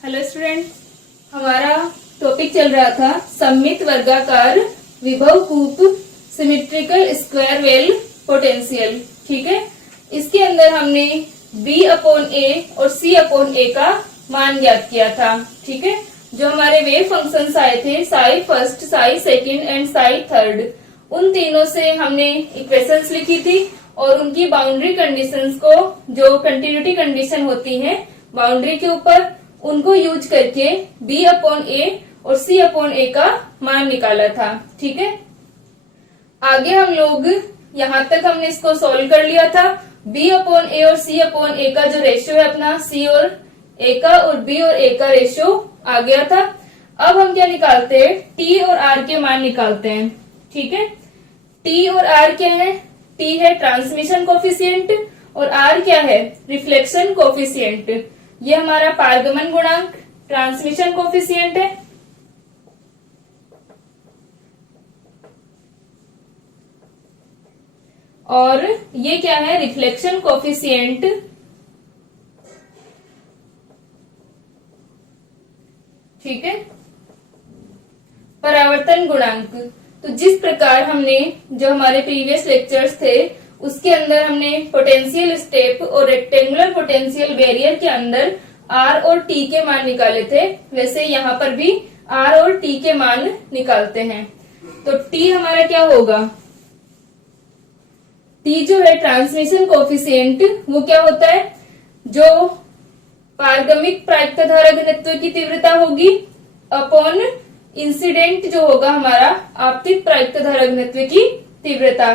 Hello student, हमारा topic चल रहा था सममित वर्गाकार विभव कूप सिमेट्रिकल स्क्वायर वेल पोटेंशियल। ठीक है, इसके अंदर हमने b अपॉन ए और c अपॉन ए का मान ज्ञात किया था। ठीक है, जो हमारे वेव फंक्शंस आए थे Sai first, Sai second and Sai third, उन तीनों से हमने इक्वेशंस लिखी थी और उनकी बाउंड्री कंडीशंस को, जो कंटिन्यूटी कंडीशन होती है बाउंड्री के ऊपर, उनको यूज करके b अपॉन ए और c अपॉन ए का मान निकाला था। ठीक है, आगे हम लोग यहाँ तक हमने इसको सॉल्व कर लिया था। b अपॉन ए और c अपॉन ए का जो रेशियो है अपना c और a का और b और a का रेशियो आ गया था। अब हम क्या निकालते हैं, t और r के मान निकालते हैं। ठीक है, t और r क्या है, t है ट्रांसमिशन कोफिशिएंट और r क्या है, रिफ्लेक्शन कोफिशिएंट। ये हमारा पारगमन गुणांक ट्रांसमिशन कोफिशिएंट है और ये क्या है, रिफ्लेक्शन कोफिशिएंट। ठीक है, परावर्तन गुणांक। तो जिस प्रकार हमने जो हमारे प्रीवियस लेक्चर्स थे उसके अंदर हमने पोटेंशियल स्टेप और रेक्टेंगुलर पोटेंशियल बैरियर के अंदर R और T के मान निकाले थे, वैसे यहाँ पर भी R और T के मान निकालते हैं। तो T हमारा क्या होगा, T जो है ट्रांसमिशन कोफिशिएंट, वो क्या होता है, जो पारगमिक प्रायिकता धारा घनत्व की तीव्रता होगी अपॉन इंसिडेंट जो होगा हमारा आपतित प्रायिकता धारा घनत्व की तीव्रता,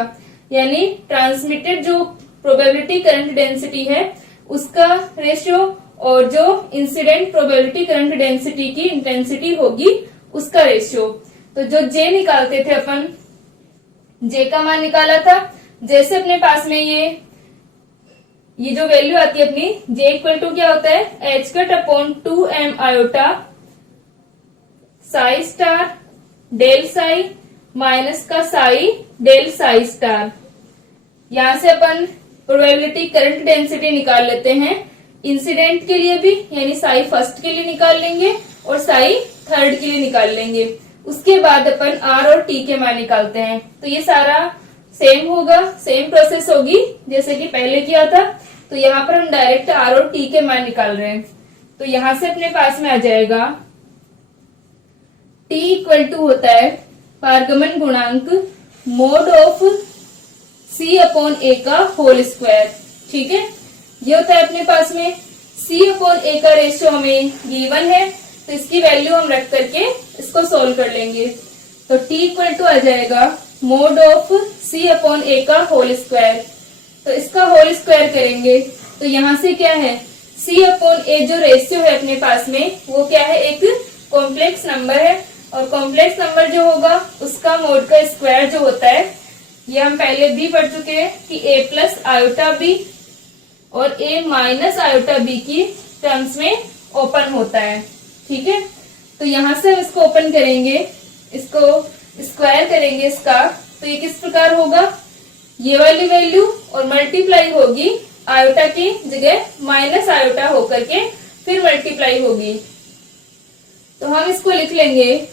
यानी ट्रांसमिटेड जो प्रोबेबिलिटी करंट डेंसिटी है उसका रेशियो और जो इंसिडेंट प्रोबेबिलिटी करंट डेंसिटी की इंटेंसिटी होगी उसका रेशियो। तो जो J निकालते थे अपन, J का मान निकाला था। जैसे अपने पास में ये जो वैल्यू आती है अपनी J इक्वल टू क्या होता है, h cut upon 2m iota psi star del psi minus का साई डेल साई स्टार। यहां से अपन प्रोबेबिलिटी करंट डेंसिटी निकाल लेते हैं, इंसिडेंट के लिए भी, यानी साई फर्स्ट के लिए निकाल लेंगे और साई थर्ड के लिए निकाल लेंगे। उसके बाद अपन R और T के मान निकालते हैं। तो ये सारा सेम होगा, सेम प्रोसेस होगी जैसे कि पहले किया था। तो यहाँ पर हम डायरेक्ट R और T के मान निकाल रहे हैं। तो यहां से अपने पास में आ जाएगा T इक्वल टू होता है पारगमन गुणांक मोड ऑफ C अपॉन ए का होल स्क्वायर। ठीक है, ये होता है अपने पास में C अपॉन ए का रेशियो हमें गिवन है, तो इसकी वैल्यू हम रख करके इसको सोल्व कर लेंगे। तो T इक्वल टू आ जाएगा मोड ऑफ C अपॉन ए का होल स्क्वायर। तो इसका होल स्क्वायर करेंगे तो यहाँ से क्या है, C अपॉन ए जो रेशियो है अपने पास में वो क्या है, एक कॉम्प्लेक्स नंबर है और कॉम्प्लेक्स नंबर जो होगा उसका मोड का स्क्वायर जो होता है, ये हम पहले भी पढ़ चुके हैं कि a प्लस आयोटा बी और a माइनस आयोटा बी की टर्म्स में ओपन होता है। ठीक है, तो यहां से हम इसको ओपन करेंगे, इसको स्क्वायर करेंगे इसका, तो ये किस प्रकार होगा, ये वाली वैल्यू और मल्टीप्लाई होगी आयोटा की जगह माइनस आयोटा होकर के फिर मल्टीप्लाई होगी। तो हम इसको लिख लेंगे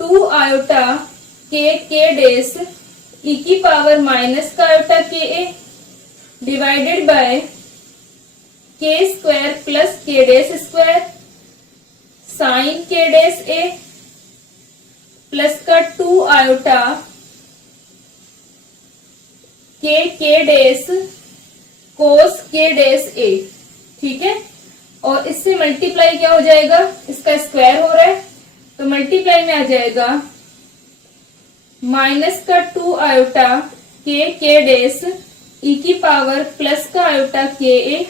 2 आयोटा के डेस ई की पावर माइनस का आयोटा के ए divided by K square plus K dash square sign के डेस ए प्लस का 2 आयोटा के डेस कोस के डेस ए। ठीक है, और इससे मल्टीप्लाई क्या हो जाएगा, इसका स्क्वायर हो रहा है तो मल्टीप्लाई में आ जाएगा माइनस का 2 आयोटा के डेस ई की पावर प्लस का आयोटा के ए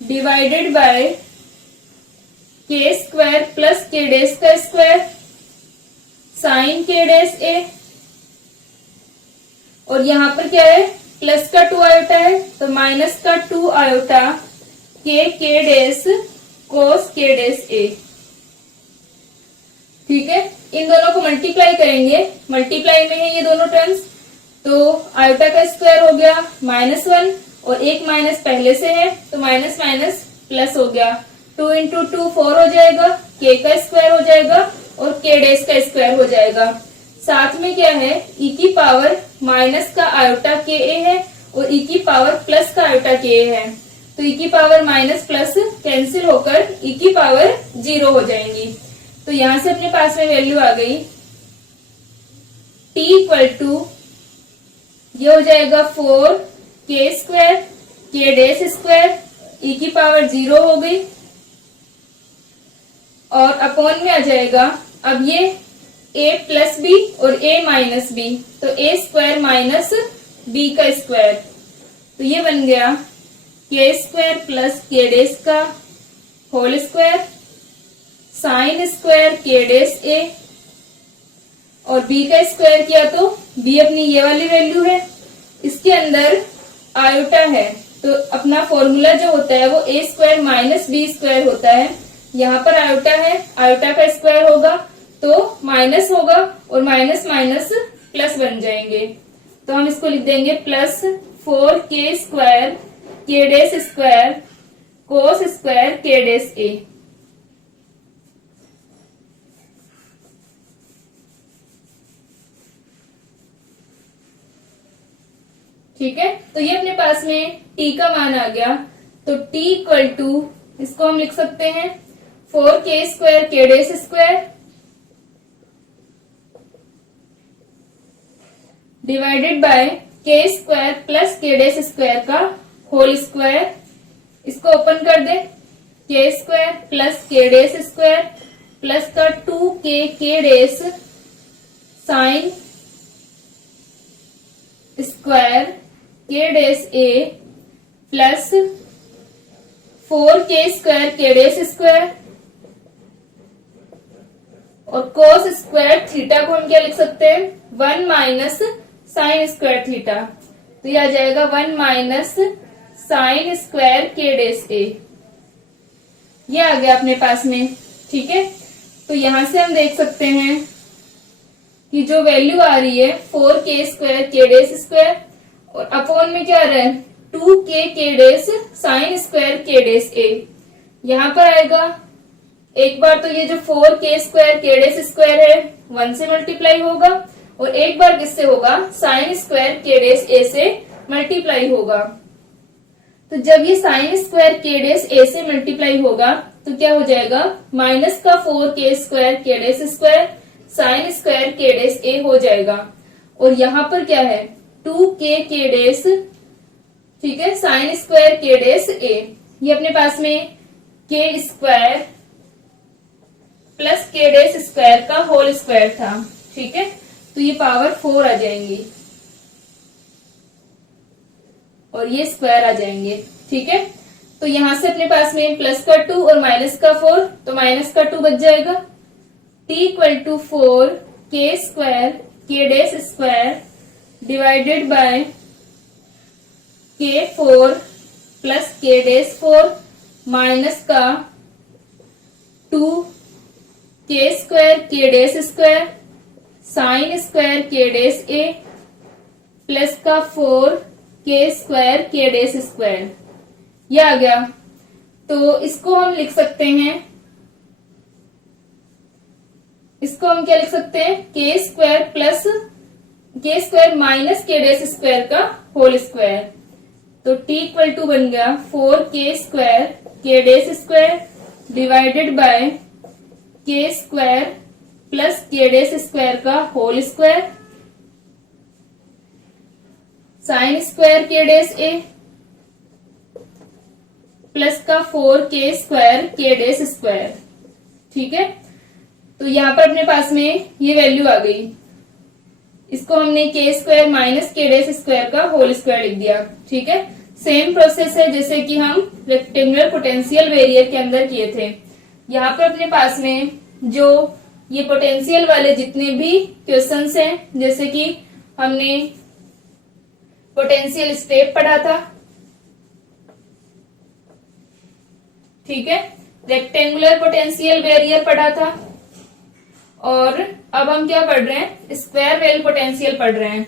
divided by K square plus K डेस का स्क्वायर साइन के डेस ए, और यहाँ पर क्या है, प्लस का 2 आयोटा है तो माइनस का 2 आयोटा के डेस कोस के डेस ए। ठीक है, इन दोनों को मल्टीप्लाई करेंगे, मल्टीप्लाई में है ये दोनों टर्म्स, तो आयोटा का स्क्वायर हो गया -1 और एक माइनस पहले से है तो माइनस माइनस प्लस हो गया, 2 इंटू 2 4 हो जाएगा, k का स्क्वायर हो जाएगा और k डैश का स्क्वायर हो जाएगा। साथ में क्या है, e की पावर माइनस का आयोटा ka है और e की पावर प्लस का आयोटा ka है। तो e की पावर माइनस प्लस कैंसिल होकर e की पावर 0 हो जाएंगी। तो यहां से अपने पास में वैल्यू आ गई t इक्वल टू, ये हो जाएगा 4 k square k dash square, e की पावर 0 हो गई और अपॉन में आ जाएगा अब ये a प्लस बी और a माइनस बी, तो a स्क्वायर माइनस b का स्क्वायर, तो ये बन गया k square plus k dash का whole square sine square k dash a, और b का स्क्वायर किया तो b अपनी ये वाली वैल्यू है, इसके अंदर आयोटा है तो अपना फॉर्मूला जो होता है वो a square minus B square होता है। यहाँ पर आयोटा है, आयोटा का स्क्वायर होगा तो माइनस होगा और माइनस माइनस प्लस बन जाएंगे, तो हम इसको लिख देंगे plus 4k square k dash square cos square k dash a। ठीक है, तो ये अपने पास में t का मान आ गया, तो t इक्वल टू, इसको हम लिख सकते हैं 4k square k dash square divided by k square plus k dash square का होल स्क्वायर, इसको ओपन कर दे, k square plus k dash square plus का 2k k dash sign square k dash a plus 4k square k dash square और cos square theta को हम क्या लिख सकते हैं 1 माइनस साइन स्क्वायर थीटा, तो यह आ जाएगा 1 minus sign square k dash a, ये आ गया अपने पास में। ठीक है, तो यहां से हम देख सकते हैं कि जो वैल्यू आ रही है 4k square k dash square और अपॉन में क्या आ रहा है 2k k dash sign square k dash a, यहाँ पर आएगा एक बार तो ये जो 4k square k dash square है 1 से मल्टीप्लाई होगा और एक बार किससे होगा sign square k dash a से मल्टीप्लाई होगा। तो जब ये sign square k dash a से मल्टीप्लाई होगा तो क्या हो जाएगा माइनस का 4k square k dash square sine square k dash a हो जाएगा और यहाँ पर क्या है 2k k डैश, ठीक है, sign square k dash a, ये अपने पास में k square plus k dash square का होल स्क्वायर था। ठीक है, तो ये पावर 4 आ जाएंगी और ये स्क्वायर आ जाएंगे। ठीक है, तो यहां से अपने पास में प्लस का 2 और माइनस का 4, तो माइनस का 2 बच जाएगा। t equal to 4 k square k dash square divided by k4 plus k dash 4 minus का 2 k square k dash square sine square k dash a plus का 4 k square k dash square, यह आ गया। तो इसको हम लिख सकते हैं, इसको हम क्या लिख सकते हैं k square plus k square minus k dash square का होल स्क्वायर, तो t इक्वल टू बन गया 4k square k dash square divided by k square plus k dash square का whole square sine square k dash a plus का 4k square k dash square. ठीक है, तो यहाँ पर अपने पास में ये वैल्यू आ गई, इसको हमने k square minus k dash square का होल स्क्वायर लिख दिया। ठीक है, सेम प्रोसेस है जैसे कि हम रेक्टेंगुलर पोटेंशियल वेरियर के अंदर किए थे। यहाँ पर अपने पास में जो ये पोटेंशियल वाले जितने भी क्वेश्चंस हैं, जैसे कि हमने पोटेंशियल स्टेप पढ़ा था, ठीक है, रेक्टेंगुलर पोटेंशियल वेरियर पढ़ा था और अब हम क्या पढ़ रहे हैं स्क्वायर वेल पोटेंशियल पढ़ रहे हैं।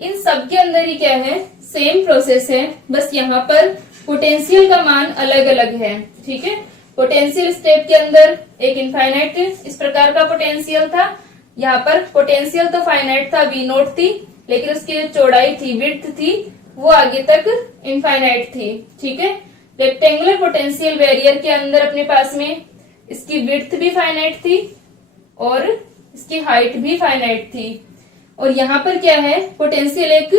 इन सब के अंदर ही क्या है सेम प्रोसेस है, बस यहाँ पर पोटेंशियल का मान अलग अलग है। ठीक है, पोटेंशियल स्टेप के अंदर एक इनफाइनाइट इस प्रकार का पोटेंशियल था। यहाँ पर पोटेंशियल तो फाइनाइट था, वी नोट थी, लेकिन उसकी जो चौड़ाई थी, विड्थ थी, वो आगे तक इनफाइनाइट थी। ठीक है, रेक्टेंगुलर पोटेंशियल बैरियर के अंदर अपने पास में इसकी विड्थ भी फाइनाइट थी और इसकी हाइट भी फाइनाइट थी। और यहाँ पर क्या है, पोटेंशियल एक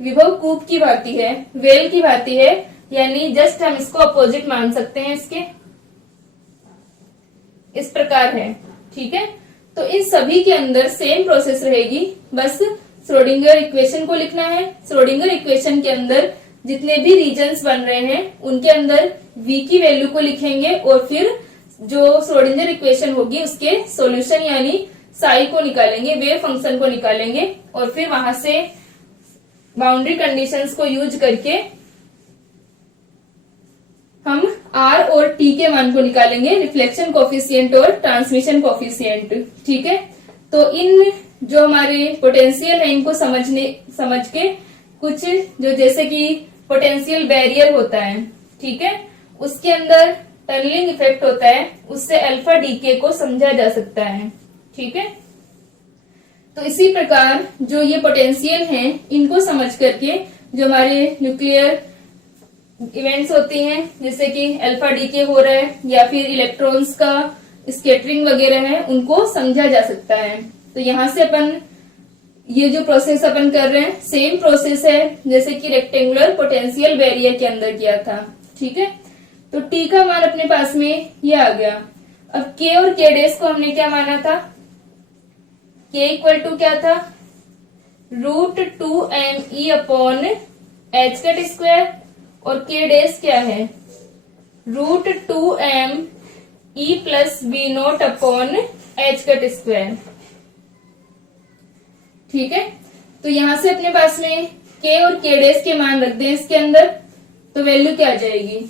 विभव कूप की भांति है, वेल की भांति है, यानी जस्ट हम इसको अपोजिट मान सकते हैं, इसके इस प्रकार है। ठीक है, तो इन सभी के अंदर सेम प्रोसेस रहेगी, बस श्रोडिंगर इक्वेशन को लिखना है। श्रोडिंगर इक्वेशन के अंदर जितने भी रीजन्स बन रहे हैं उनके अंदर v की वैल्यू को लिखेंगे और फिर जो श्रोडिंगर इक्वेशन होगी उसके सॉल्यूशन यानी साई को निकालेंगे, वेव फंक्शन को निकालेंगे और फिर वहां से बाउंड्री कंडीशंस को यूज करके हम R और T के मान को निकालेंगे, रिफ्लेक्शन कोफिशिएंट और ट्रांसमिशन कोफिशिएंट। ठीक है, तो इन जो हमारे पोटेंशियल है इनको समझ के कुछ जो जैसे कि पोटेंशियल बैरियर होता है, ठीक है, उसके अंदर टनलिंग इफेक्ट होता है, उससे अल्फा डीके को समझा जा सकता है। ठीक है, तो इसी प्रकार जो ये पोटेंशियल हैं इनको समझ करके जो हमारे न्यूक्लियर इवेंट्स होती हैं जैसे कि अल्फा डीके हो रहा है या फिर इलेक्ट्रॉन्स का स्कैटरिंग वगैरह है, उनको समझा जा सकता है। तो यहाँ से अपन ये जो प्रोसेस अपन कर रहे हैं सेम प्रोसेस है जैसे कि रेक्टेंगुलर पोटेंशियल बैरियर के अंदर किया था। ठीक है, तो टी का मान अपने पास में ये आ गया। अब के और के डैश को हमने क्या माना था, के इक्वल टू क्या था, √2m e upon H cut square और के डैश क्या है, √2m e plus B naught upon H cut square. ठीक है, तो यहां से अपने पास में के और के डैश के मान रख दें इसके अंदर, तो वैल्यू क्या आ जाएगी,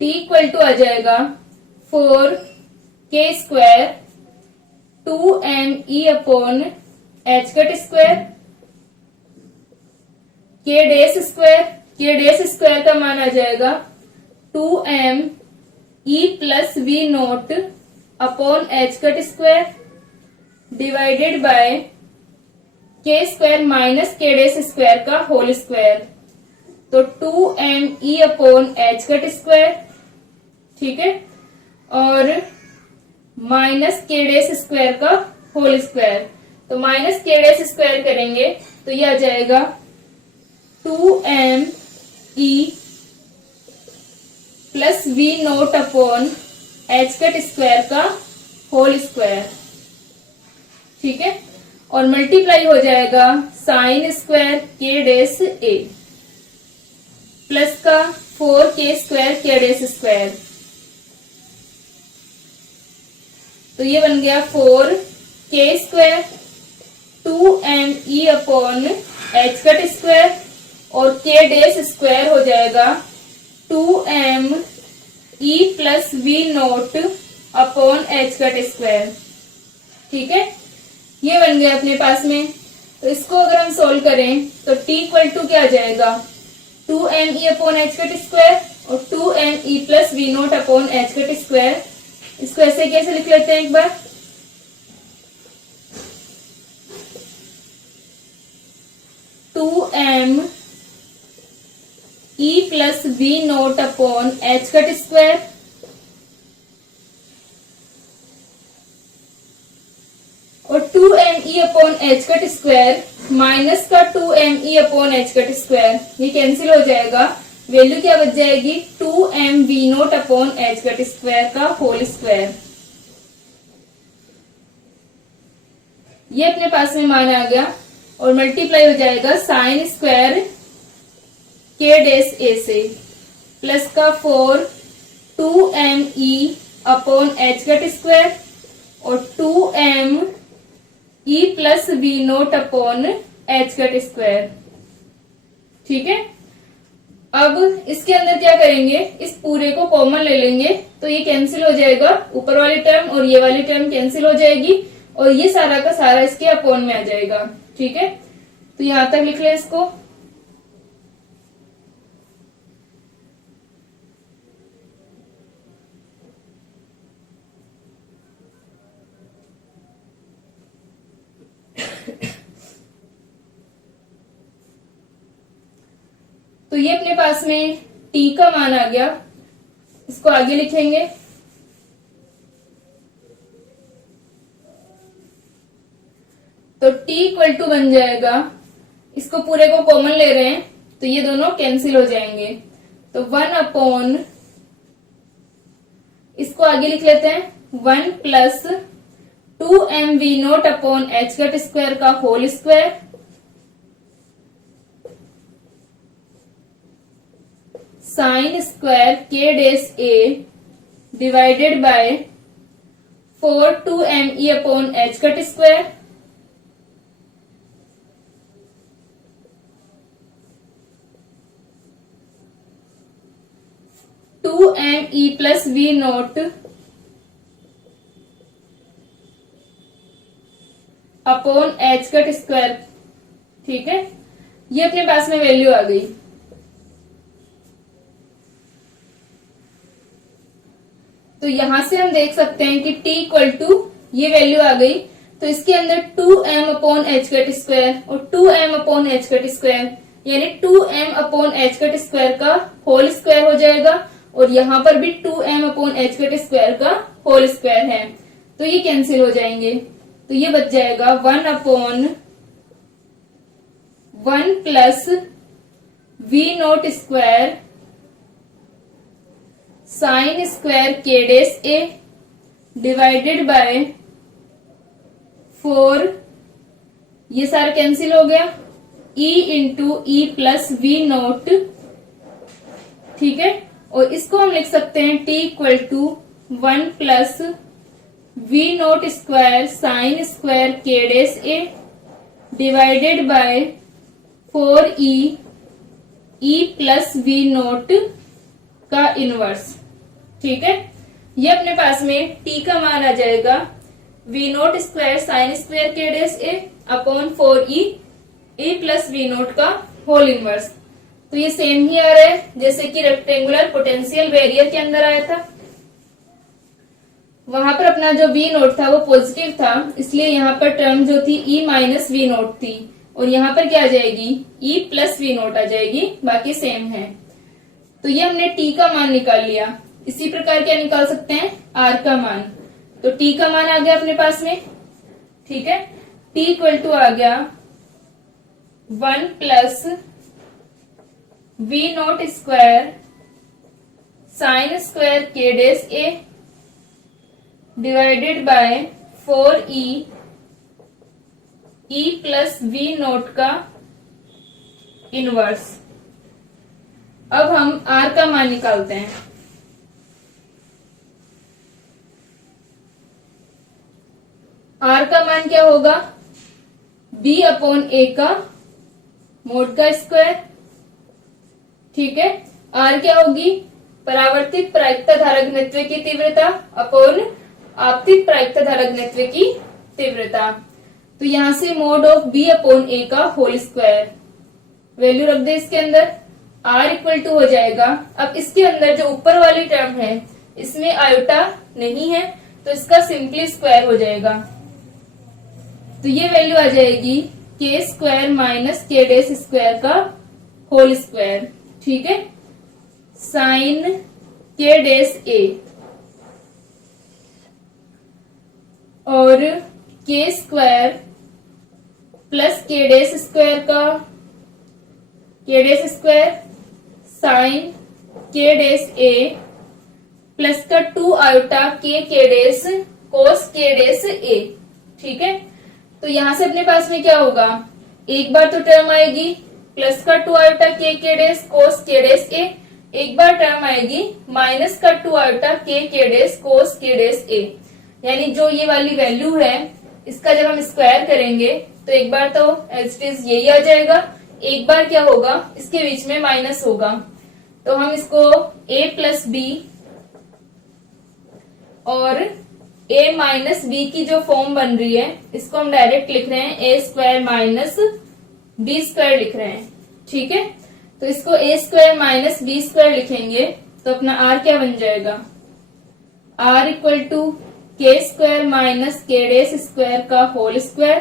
टी इक्वल टू आ जाएगा 4k square 2m e upon H cut square, के डैश स्क्वायर का मान आ जाएगा 2m e plus we naught upon H cut square divided by K square minus K dash square का होल स्क्वायर, तो 2m e upon H cut square. ठीक है, और माइनस के डैश स्क्वायर का होल स्क्वायर, तो minus K dash square करेंगे तो ये आ जाएगा 2m e plus we naught upon H cut square का होल स्क्वायर। ठीक है, और मल्टीप्लाई हो जाएगा साइन स्क्वायर के डैश ए प्लस का 4k स्क्वायर के डैश स्क्वायर, तो ये बन गया 4k square 2m e upon H cut square और के डैश स्क्वायर हो जाएगा 2m e plus we naught upon H cut square. ठीक है, ये बन गया अपने पास में। तो इसको अगर हम सोल्व करें तो t इक्वल टू क्या आ जाएगा, 2m e upon H cut square और 2m e plus we naught upon H cut square. इसको ऐसे कैसे लिख लेते हैं एक बार, m e plus we naught upon H cut square और 2m e upon H cut square minus का 2m e upon H cut square, ये कैंसिल हो जाएगा, वैल्यू क्या बच जाएगी 2m v naught upon H cut square का whole square. ये अपने पास में मान आ गया और मल्टीप्लाई हो जाएगा साइन स्क्वायर के डैश ए से प्लस का 4 2m e upon H cut square और 2m e plus we naught upon H cut square. ठीक है, अब इसके अंदर क्या करेंगे, इस पूरे को कॉमन ले लेंगे तो ये कैंसिल हो जाएगा, ऊपर वाली टर्म और ये वाली टर्म कैंसिल हो जाएगी और ये सारा का सारा इसके अपॉन में आ जाएगा। ठीक है, तो यहां तक लिख ले इसको, तो ये अपने पास में t का मान आ गया, इसको आगे लिखेंगे। तो t इक्वल टू बन जाएगा, इसको पूरे को कॉमन ले रहे हैं तो ये दोनों कैंसिल हो जाएंगे। तो 1 अपॉन, इसको आगे लिख लेते हैं, 1 plus 2mv0 upon h cut square का whole square sine square k dash a divided by 4 2me upon h cut square two M E plus we naught upon H cut square. ठीक है, ये अपने पास में वैल्यू आ गई। तो यहां से हम देख सकते हैं कि t इक्वल टू ये वैल्यू आ गई, तो इसके अंदर 2m upon H cut square और 2m upon H cut square यानी 2m upon H cut square का होल स्क्वायर हो जाएगा, और यहाँ पर भी 2m upon H cut square का होल स्क्वायर है, तो ये कैंसिल हो जाएंगे। तो ये बच जाएगा 1 upon 1 plus we naught square sine square k dash a divided by 4, ये सारा कैंसिल हो गया, e into E plus we naught. ठीक है, और इसको हम लिख सकते हैं t equal to 1 plus we naught square sine square k dash a divided by 4e e plus we naught का इनवर्स। ठीक है, ये अपने पास में t का मान आ जाएगा V naught square sine square k dash a upon 4e e plus we naught का होल इनवर्स। तो ये सेम ही आ रहा है जैसे कि रेक्टेंगुलर पोटेंशियल बैरियर के अंदर आया था, वहां पर अपना जो वी नोट था वो पॉजिटिव था, इसलिए यहाँ पर टर्म जो थी e माइनस वी नोट थी, और यहाँ पर क्या आ जाएगी e प्लस वी नोट आ जाएगी, बाकी सेम है। तो ये हमने t का मान निकाल लिया। इसी प्रकार क्या निकाल सकते हैं, r का मान। तो t का मान आ गया अपने पास में। ठीक है, t इक्वल टू आ गया 1 plus we naught square sine square k dash a divided by 4e e plus we naught का इनवर्स। अब हम r का मान निकालते हैं। r का मान क्या होगा, b अपॉन a का मोड का स्क्वायर। ठीक है, r क्या होगी, परावर्तित प्रायिकता धारक घनत्व की तीव्रता अपॉन आपतित प्रायिकता धारक घनत्व की तीव्रता। तो यहां से mode of b upon a का होल स्क्वायर वैल्यू रख दे इसके अंदर, r इक्वल टू हो जाएगा। अब इसके अंदर जो ऊपर वाली टर्म है इसमें आयोटा नहीं है, तो इसका सिंपली स्क्वायर हो जाएगा। तो ये वैल्यू आ जाएगी k square minus k dash square का होल स्क्वायर। ठीक है, साइन k डेस a और k square plus k dash square का k dash square sine k dash a plus का 2 iota k dash cos k dash a। ठीक है, तो यहां से अपने पास में क्या होगा, एक बार तो टर्म आएगी प्लस का 2 iota k dash cos k dash a, एक बार टर्म आएगी माइनस का 2 iota k dash cos k dash a। यानी जो ये वाली वैल्यू है इसका जब हम स्क्वायर करेंगे तो एक बार तो एज इट इज यही आ जाएगा, एक बार क्या होगा इसके बीच में माइनस होगा, तो हम इसको a प्लस बी और a माइनस बी की जो फॉर्म बन रही है इसको हम डायरेक्ट लिख रहे हैं a square minus B square लिख रहे हैं। ठीक है, तो इसको a square minus B square लिखेंगे तो अपना r क्या बन जाएगा, r equal to k square minus k dash square का whole square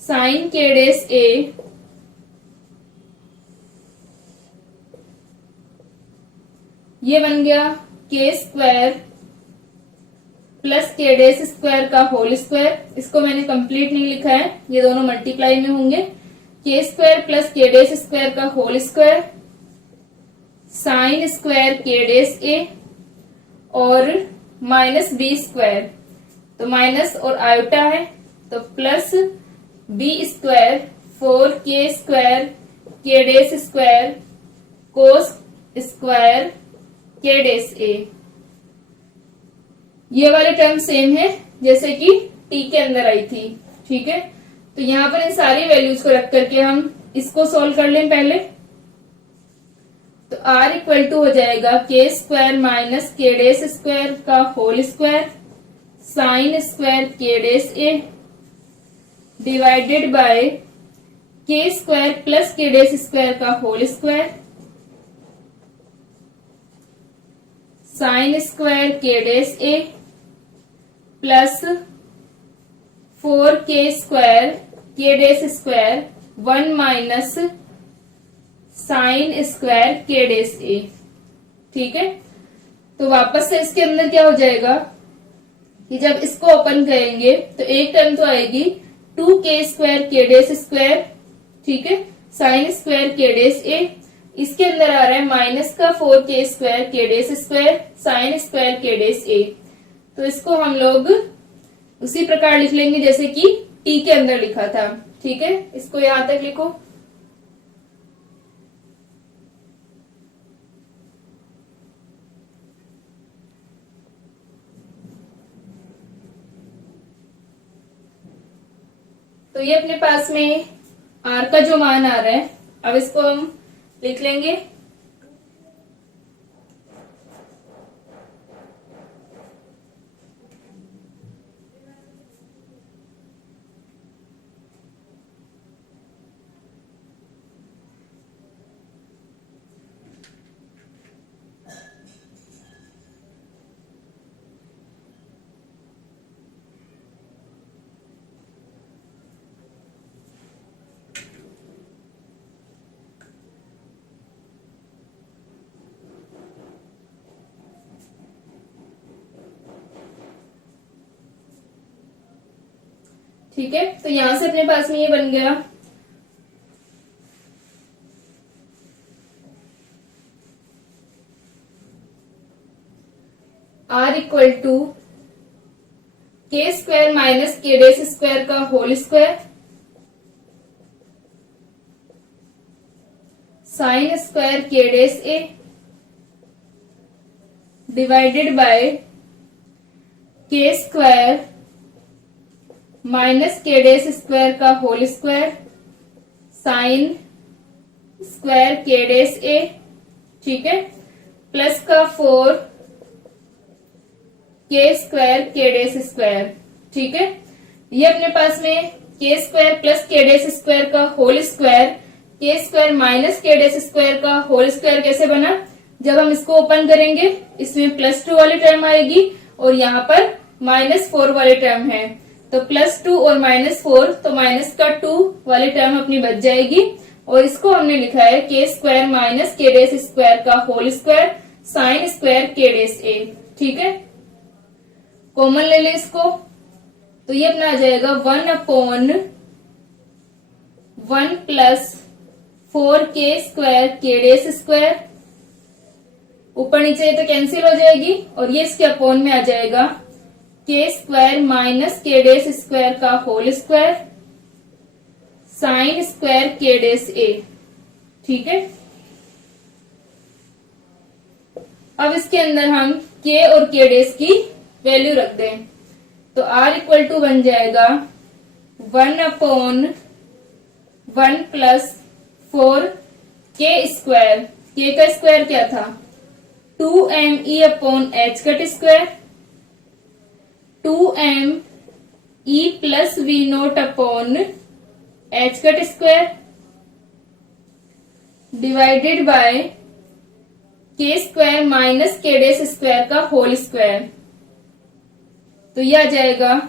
sine k dash a ये बन गया K square plus K dash square का होल स्क्वायर। इसको मैंने कंप्लीट नहीं लिखा है, ये दोनों मल्टीप्लाई में होंगे। के square plus K dash square का होल स्क्वायर साइन स्क्वायर के डेस ए और माइनस बी स्क्वायर, तो माइनस और आयोटा है तो plus B square 4k square के डेस स्क्वायर कोस स्क्वायर के डेस ए। ये वाले टर्म सेम है जैसे कि टी के अंदर आई थी, ठीक है। तो यहाँ पर इन सारी वैल्यूज को रख करके हम इसको सोल्व कर लें पहले। तो r इक्वल टू हो जाएगा के स्क्वायर माइनस के डेस स्क्वायर का होल स्क्वायर साइन स्क्वायर के डेस ए divided by K square plus K dash square का होल स्क्वायर साइन स्क्वायर के डेस ए प्लस 4k स्क्वायर के dash square 1 minus sign square के डेस ए, ठीक है। तो वापस से इसके अंदर क्या हो जाएगा कि जब इसको ओपन करेंगे तो एक टर्म तो आएगी 2k स्क्वायर के डेस स्क्वायर, ठीक है, साइन स्क्वायर के डेस ए। इसके अंदर आ रहा है माइनस का 4k स्क्वायर के डेस स्क्वायर साइन स्क्वायर के डेस ए। तो इसको हम लोग उसी प्रकार लिख लेंगे जैसे कि टी के अंदर लिखा था, ठीक है। इसको यहां तक लिखो। तो ये अपने पास में आर का जो मान आ रहा है, अब इसको हम लिख लेंगे। ठीक है, तो यहां से अपने पास में ये बन गया r इक्वल टू के स्क्वायर माइनस के डेस स्क्वायर का होल स्क्वायर साइन स्क्वायर के डेस ए divided by K square minus के डेस स्क्वायर का होल स्क्वायर साइन स्क्वायर के डेस ए, ठीक है, प्लस का 4 के स्क्वायर के डेस स्क्वायर, ठीक है। ये अपने पास में के square plus K dash square का होल स्क्वायर के स्क्वायर माइनस के डेस स्क्वायर का होल स्क्वायर कैसे बना, जब हम इसको ओपन करेंगे इसमें +2 वाली टर्म आएगी और यहाँ पर -4 वाली टर्म है, तो +2 और -4 तो माइनस का 2 वाली टर्म अपनी बच जाएगी। और इसको हमने लिखा है के स्क्वायर माइनस के डेस स्क्वायर का होल स्क्वायर साइन स्क्वायर के डेस ए, ठीक है। कॉमन ले ले इसको, तो ये अपना आ जाएगा 1/1 प्लस 4k स्क्वायर के डेस स्क्वायर, ऊपर नीचे तो कैंसिल हो जाएगी और ये इसके अपॉन में आ जाएगा के स्क्वायर माइनस के डेस स्क्वायर का होल स्क्वायर साइन स्क्वायर के डेस ए, ठीक है। अब इसके अंदर हम के और के डेस की वैल्यू रख दें, तो r इक्वल टू बन जाएगा 1/1 प्लस 4k स्क्वायर, के का स्क्वायर क्या था 2me upon h cut square 2me plus v naught upon h cut square divided by K square minus के डेस स्क्वायर का होल स्क्वायर, तो यह आ जाएगा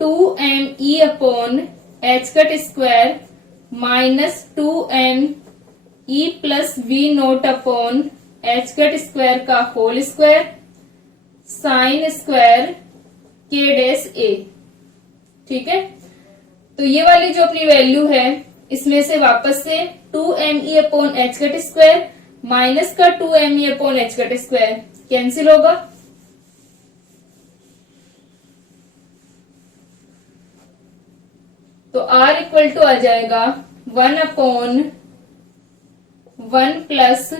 2me upon h cut square minus 2me plus v naught upon H cut square का whole square sine square के dash a. ठीक है, तो ये वाली जो अपनी वैल्यू है इसमें से वापस से 2me upon H cut square minus का 2me upon H cut square cancel होगा। तो r इक्वल टू आ जाएगा 1 अपॉन 1 प्लस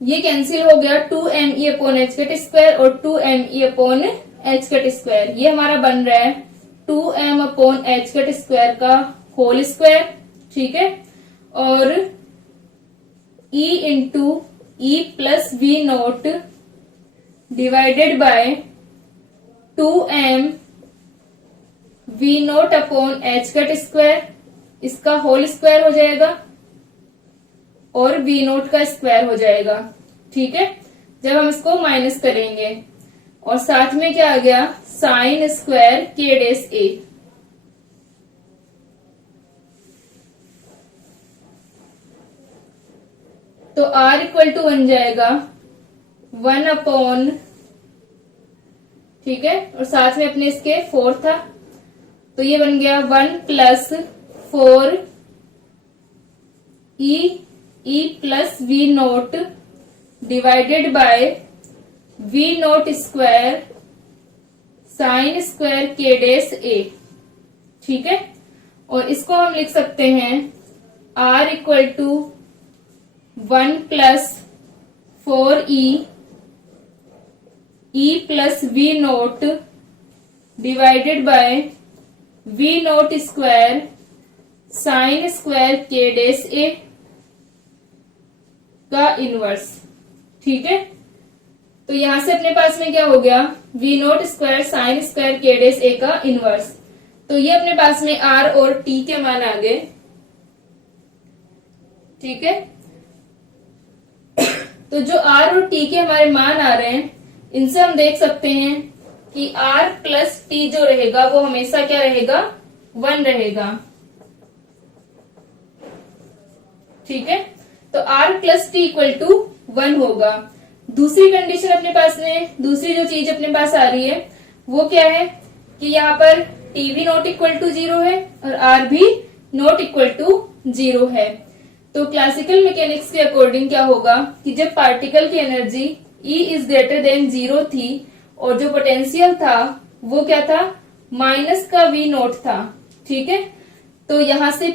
ये कैंसिल हो गया 2me upon H cut square और 2me upon H cut square, ये हमारा बन रहा है 2m upon H cut square का होल स्क्वायर। ठीक है, और e into E plus we naught divided by 2m v naught upon H cut square, इसका होल स्क्वायर हो जाएगा और वी नोट का स्क्वायर हो जाएगा। ठीक है, जब हम इसको माइनस करेंगे और साथ में क्या आ गया साइन स्क्वायर के डैश ए। तो r इक्वल टू बन जाएगा 1 अपॉन, ठीक है, और साथ में अपने इसके 4 था तो ये बन गया 1 plus 4 e plus we naught divided by v naught square sine square के डैश ए। ठीक है, और इसको हम लिख सकते हैं r equal to 1 plus 4 e plus we naught divided by v naught square sine square के डैश ए का इनवर्स। ठीक है, तो यहां से अपने पास में क्या हो गया v naught square sine square के डैश ए का इनवर्स। तो ये अपने पास में r और t के मान आ गए। ठीक है, तो जो r और t के हमारे मान आ रहे हैं इनसे हम देख सकते हैं कि r प्लस t जो रहेगा वो हमेशा क्या रहेगा 1 रहेगा। ठीक है, तो r plus t equal to 1 होगा। दूसरी कंडीशन अपने पास में, दूसरी जो चीज अपने पास आ रही है वो क्या है कि यहाँ पर टी भी नॉट इक्वल टू 0 है और r भी नॉट इक्वल टू 0 है। तो क्लासिकल मैकेनिक्स के अकॉर्डिंग क्या होगा कि जब पार्टिकल की energy E is greater than 0 थी और जो पोटेंशियल था वो क्या था माइनस का v नॉट था। ठीक है, तो यहाँ से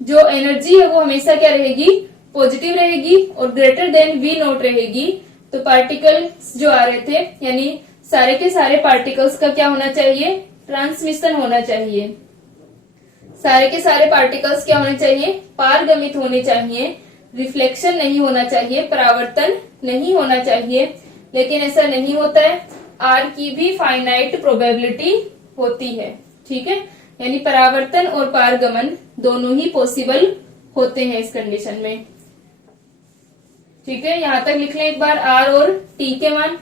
जो एनर्जी है वो हमेशा क्या रहेगी पॉजिटिव रहेगी और ग्रेटर देन v नॉट रहेगी। तो पार्टिकल्स जो आ रहे थे यानी सारे के सारे पार्टिकल्स का क्या होना चाहिए ट्रांसमिशन होना चाहिए। सारे के सारे पार्टिकल्स क्या होने चाहिए पारगमित होने चाहिए, रिफ्लेक्शन नहीं होना चाहिए, परावर्तन नहीं होना चाहिए। लेकिन ऐसा नहीं होता है, r की भी फाइनाइट प्रोबेबिलिटी होती है। ठीक है, यानी परावर्तन और पारगमन दोनों ही पॉसिबल होते हैं इस कंडीशन में। ठीक है, यहां तक लिख लें एक बार r और t के मान।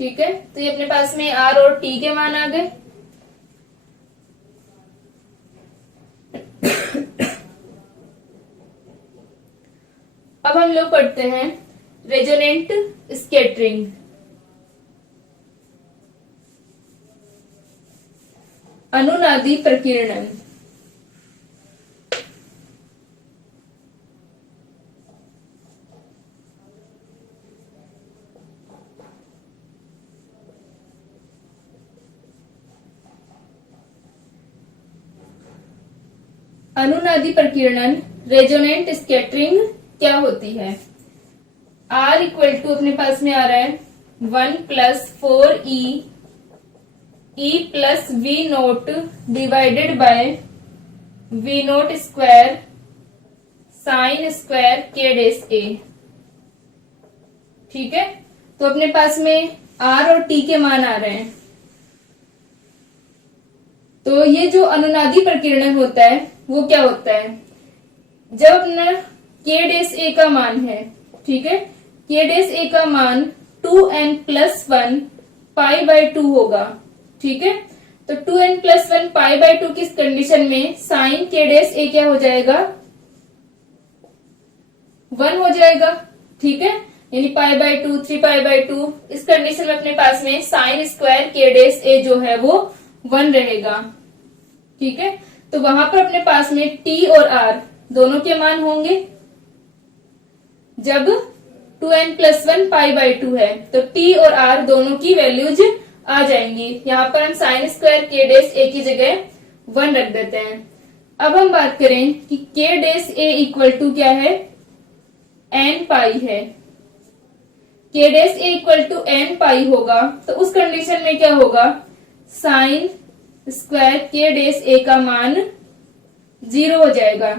ठीक है, तो ये अपने पास में r और t के मान आ गए। अब हम लोग पढ़ते हैं रेजोनेंट स्कैटरिंग। अनुनादी प्रकीर्णन। अनुनादी प्रकीर्णन रेजोनेंट स्कैटरिंग क्या होती है। r इक्वल टू अपने पास में आ रहा है 1 plus 4 e plus we naught divided by v naught square sine square के डैश ए। ठीक है, तो अपने पास में r और t के मान आ रहे हैं। तो ये जो अनुनादी प्रकीर्णन होता है वो क्या होता है, जब अपना के डेस ए का मान है, ठीक है, के डेस ए का मान 2n+1 π/2 होगा, ठीक है। तो 2n+1 π/2 की कंडीशन में साइन के डेस ए क्या हो जाएगा, 1 हो जाएगा, ठीक है, यानी π/2 3π/2। इस कंडीशन में अपने पास में साइन स्क्वायर के डेस ए जो है वो 1 रहेगा, ठीक है। तो वहां पर अपने पास में t और r दोनों के मान होंगे। जब 2n+1 π/2 है तो t और r दोनों की वैल्यूज आ जाएंगी। यहाँ पर हम साइन स्क्वायर के डेस ए की जगह 1 रख देते हैं। अब हम बात करें कि के डेस ए इक्वल टू क्या है, n पाई है। के डेस ए इक्वल टू n पाई होगा तो उस कंडीशन में क्या होगा, साइन स्क्वायर के डेस ए का मान 0 हो जाएगा।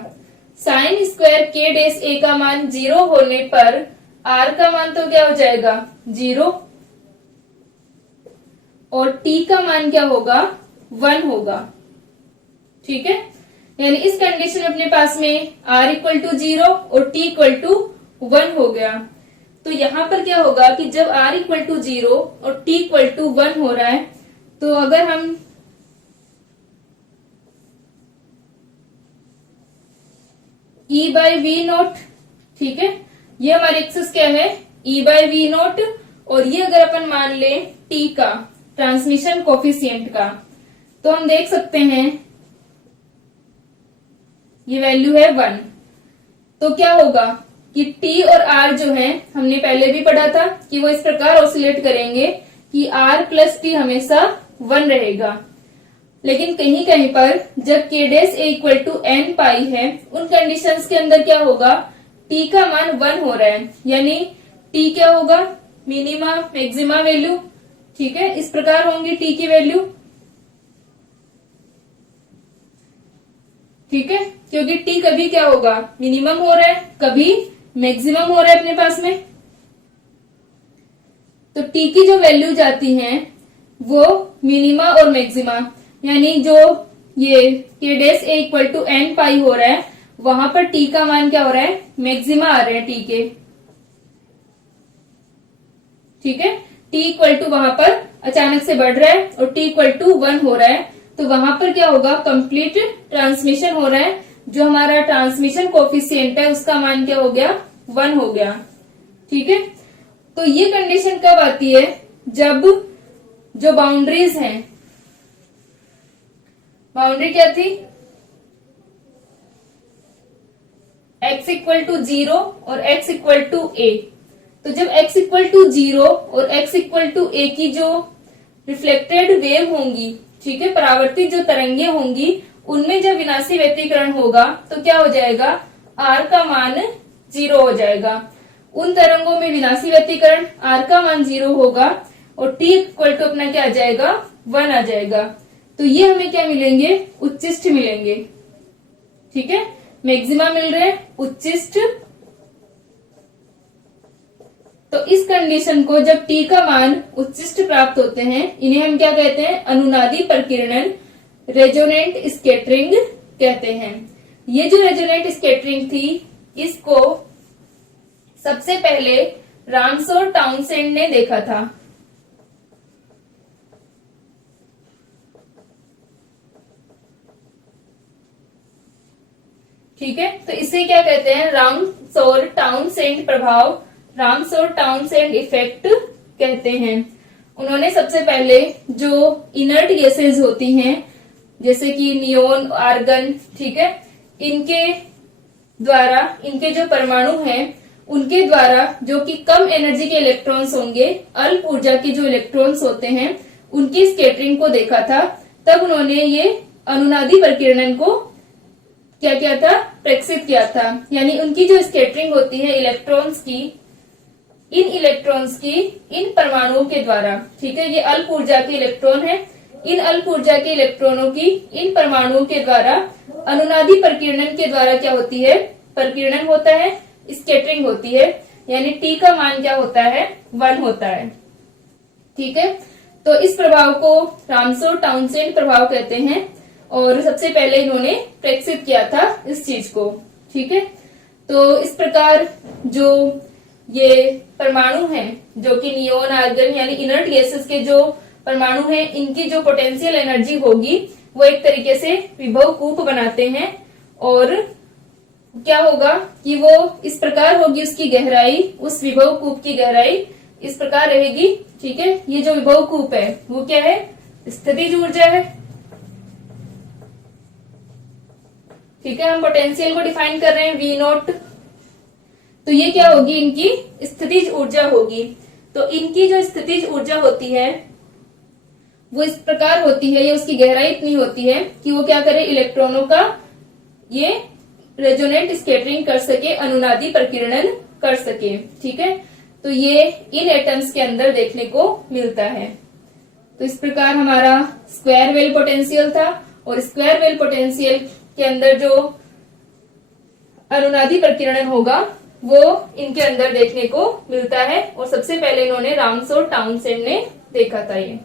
साइन स्क्वायर के डेस ए का मान 0 होने पर r का मान तो क्या हो जाएगा 0 और t का मान क्या होगा 1 होगा, ठीक है। यानी इस कंडीशन में अपने पास में r इक्वल टू 0 और t इक्वल टू 1 हो गया। तो यहां पर क्या होगा कि जब r इक्वल टू 0 और t इक्वल टू 1 हो रहा है तो अगर हम E/V0, ठीक है, ये हमारी एक्सिस क्या है E/V0, और ये अगर अपन मान ले t का ट्रांसमिशन कोफिशिएंट का तो हम देख सकते हैं ये वैल्यू है 1। तो क्या होगा कि t और r जो है हमने पहले भी पढ़ा था कि वो इस प्रकार ऑसिलेट करेंगे कि r+t हमेशा 1 रहेगा। लेकिन कहीं कहीं पर जब के डेस ए इक्वल टू n पाई है उन कंडीशंस के अंदर क्या होगा, t का मान 1 हो रहा है, यानी t क्या होगा, मिनिमा मैक्सिमा वैल्यू, ठीक है, इस प्रकार होंगी t की वैल्यू, ठीक है, क्योंकि t कभी क्या होगा मिनिमम हो रहा है, कभी मैक्सिमम हो रहा है अपने पास में। तो t की जो वैल्यू जाती हैं वो मिनिमा और मैक्सिमा, यानी जो ये के डेस ए इक्वल टू n पाई हो रहा है वहां पर t का मान क्या हो रहा है, मैक्सिमा आ रहे हैं t के, ठीक है। t इक्वल टू वहां पर अचानक से बढ़ रहा है और t इक्वल टू 1 हो रहा है तो वहां पर क्या होगा, कंप्लीट ट्रांसमिशन हो रहा है। जो हमारा ट्रांसमिशन कोफिशिएंट है उसका मान क्या हो गया, 1 हो गया, ठीक है। तो ये कंडीशन कब आती है, जब जो बाउंड्रीज हैं, बाउंड्री क्या थी, x इक्वल टू 0 और x इक्वल टू a। तो जब x इक्वल टू 0 और x इक्वल टू a की जो रिफ्लेक्टेड वेव होंगी, ठीक है, परावर्तित जो तरंगे होंगी, उनमें जब विनाशी व्यतिकरण होगा तो क्या हो जाएगा, r का मान 0 हो जाएगा। उन तरंगों में विनाशी व्यतिकरण r का मान 0 होगा और t इक्वल टू अपना क्या आ जाएगा, 1 आ जाएगा। तो ये हमें क्या मिलेंगे, उच्चिष्ट मिलेंगे, ठीक है, मैक्सिमा मिल रहे हैं, उच्चिष्ट। तो इस कंडीशन को जब t का मान उच्चिष्ट प्राप्त होते हैं इन्हें हम क्या कहते हैं, अनुनादी प्रकीर्णन, रेजोनेंट स्कैटरिंग कहते हैं। ये जो रेजोनेंट स्कैटरिंग थी इसको सबसे पहले रामसो टाउनसेंड ने देखा था, ठीक है। तो इसे क्या कहते हैं, रामसोर टाउनसेंड प्रभाव, रामसोर टाउनसेंड इफेक्ट कहते हैं। उन्होंने सबसे पहले जो इनर्ट गैसेज होती हैं जैसे कि नियोन, आर्गन, ठीक है, इनके द्वारा, इनके जो परमाणु हैं उनके द्वारा जो कि कम एनर्जी के इलेक्ट्रॉन्स होंगे, अल्प ऊर्जा के जो इलेक्ट्रॉन्स होते हैं उनकी स्कैटरिंग को देखा था। तब उन्होंने ये अनुनादी प्रकीर्णन को क्या किया था, प्रेक्षित किया था। यानी उनकी जो स्कैटरिंग होती है इलेक्ट्रॉन्स की, इन इलेक्ट्रॉन्स की इन परमाणुओं के द्वारा, ठीक है, ये अल्प ऊर्जा के इलेक्ट्रॉन है, इन अल्प ऊर्जा के इलेक्ट्रॉनों की इन परमाणुओं के द्वारा अनुनादी प्रकीर्णन के द्वारा क्या होती है, प्रकीर्णन होता है, स्कैटरिंग होती है। यानी t का मान क्या होता है, 1 होता है, ठीक है। तो इस प्रभाव को रामसो टाउनसेंड प्रभाव कहते हैं और सबसे पहले इन्होंने प्रेक्षित किया था इस चीज को, ठीक है। तो इस प्रकार जो ये परमाणु हैं, जो कि नियोन, आर्गन यानी इनर्ट गैसेस के जो परमाणु हैं, इनकी जो पोटेंशियल एनर्जी होगी वो एक तरीके से विभव कूप बनाते हैं। और क्या होगा कि वो इस प्रकार होगी, उसकी गहराई, उस विभव कूप की गहराई इस प्रकार रहेगी। ठीक है, ये जो विभव कूप है वो क्या है, स्थितिज ऊर्जा है। ठीक है, हम पोटेंशियल को डिफाइन कर रहे हैं V0, तो ये क्या होगी, इनकी स्थितिज ऊर्जा होगी। तो इनकी जो स्थितिज ऊर्जा होती है वो इस प्रकार होती है, ये उसकी गहराई इतनी होती है कि वो क्या करे, इलेक्ट्रॉनों का ये रेजोनेंट स्कैटरिंग कर सके, अनुनादी प्रकीर्णन कर सके। ठीक है, तो ये इन एटम्स के अंदर देखने को मिलता है। तो इस प्रकार हमारा स्क्वायर वेल पोटेंशियल था, और स्क्वायर वेल पोटेंशियल के अंदर जो अनुनादी प्रकीर्णन होगा वो इनके अंदर देखने को मिलता है। और सबसे पहले इन्होंने रामसो टाउनसेंड ने देखा था ये।